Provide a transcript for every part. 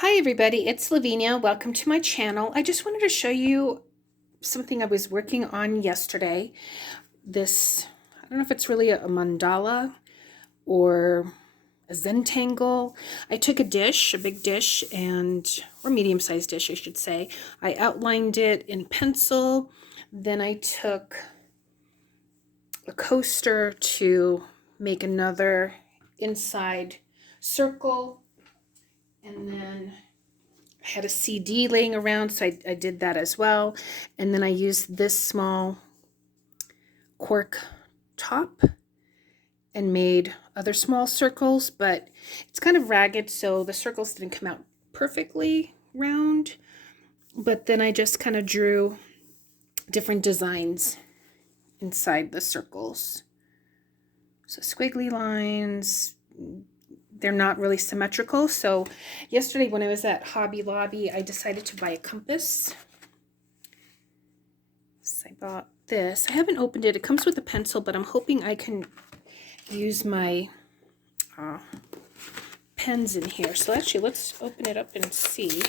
Hi everybody, it's Lavinia. Welcome to my channel. I just wanted to show you something I was working on yesterday. I don't know if it's really a mandala or a Zentangle. I took a dish, a big dish, or medium-sized dish I should say. I outlined it in pencil. Then I took a coaster to make another inside circle, and then I had a CD laying around, so I did that as well. And then I used this small cork top and made other small circles, but it's kind of ragged, so the circles didn't come out perfectly round. But then I just kind of drew different designs inside the circles. So squiggly lines, they're not really symmetrical. So yesterday when I was at Hobby Lobby, I decided to buy a compass. So I bought this. I haven't opened it. It comes with a pencil, but I'm hoping I can use my pens in here. So actually, let's open it up and see.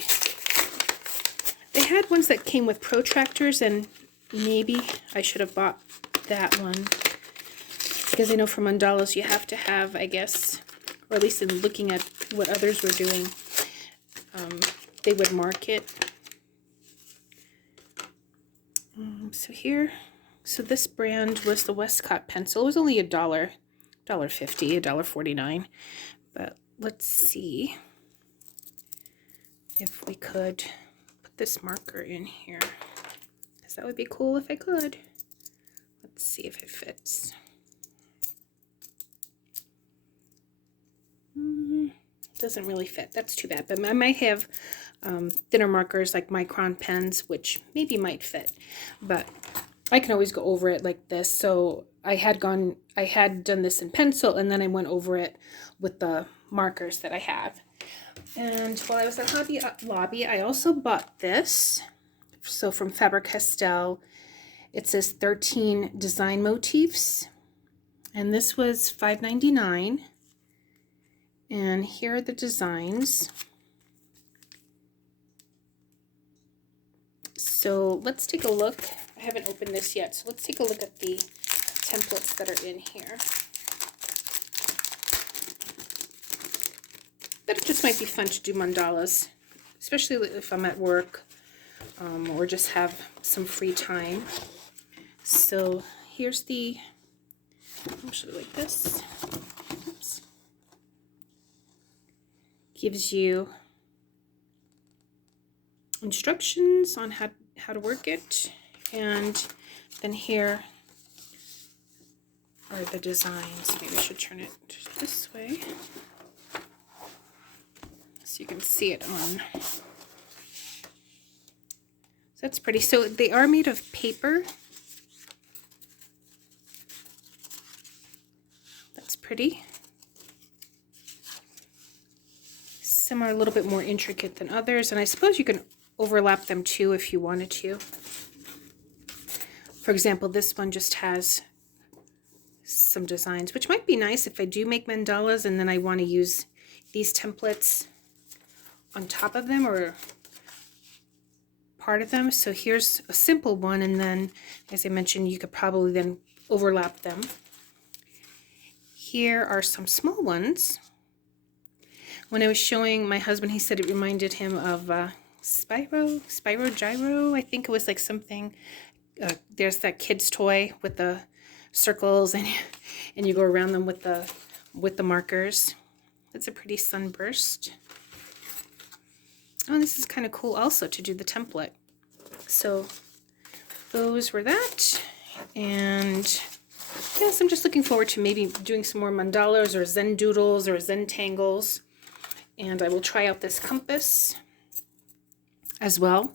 They had ones that came with protractors, and maybe I should have bought that one, because I know for mandalas you have to have, I guess, or at least in looking at what others were doing, they would mark it. So this brand was the Westcott pencil. It was only $1.50, $1.49. But let's see if we could put this marker in here, because that would be cool if I could. Let's see if it fits. Doesn't really fit. That's too bad. But I might have thinner markers like micron pens, which maybe might fit. But I can always go over it like this. So I had done this in pencil, and then I went over it with the markers that I have. And while I was at Hobby Lobby, I also bought this. So from Faber-Castell, it says 13 design motifs, and this was $5.99. And here are the designs. So let's take a look. I haven't opened this yet, so let's take a look at the templates that are in here. But it just might be fun to do mandalas, especially if I'm at work or just have some free time. So here's I'll show you like this. Oops. Gives you instructions on how to work it, and then here are the designs. Maybe I should turn it this way so you can see it on. So that's pretty. So they are made of paper. That's pretty. Some are a little bit more intricate than others, and I suppose you can overlap them too if you wanted to. For example, this one just has some designs, which might be nice if I do make mandalas and then I want to use these templates on top of them or part of them. So here's a simple one, and then, as I mentioned, you could probably then overlap them. Here are some small ones. When I was showing my husband, he said it reminded him of Spyro Gyro. I think it was like something. There's that kid's toy with the circles, and you go around them with the markers. That's a pretty sunburst. Oh, this is kind of cool also to do the template. So those were that, and yes, I'm just looking forward to maybe doing some more mandalas or Zen doodles or Zen tangles. And I will try out this compass as well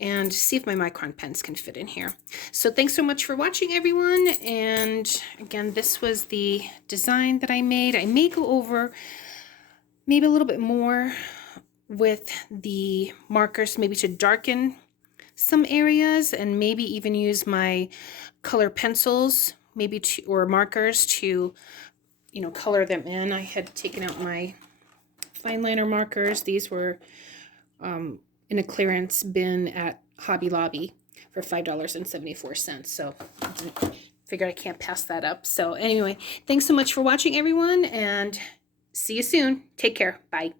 and see if my micron pens can fit in here. So thanks so much for watching, everyone. And again, this was the design that I made. I may go over maybe a little bit more with the markers, maybe to darken some areas, and maybe even use my color pencils, maybe or markers to, color them in. I had taken out my fine liner markers. These were in a clearance bin at Hobby Lobby for $5.74. So I figured I can't pass that up. So anyway, thanks so much for watching, everyone, and see you soon. Take care. Bye.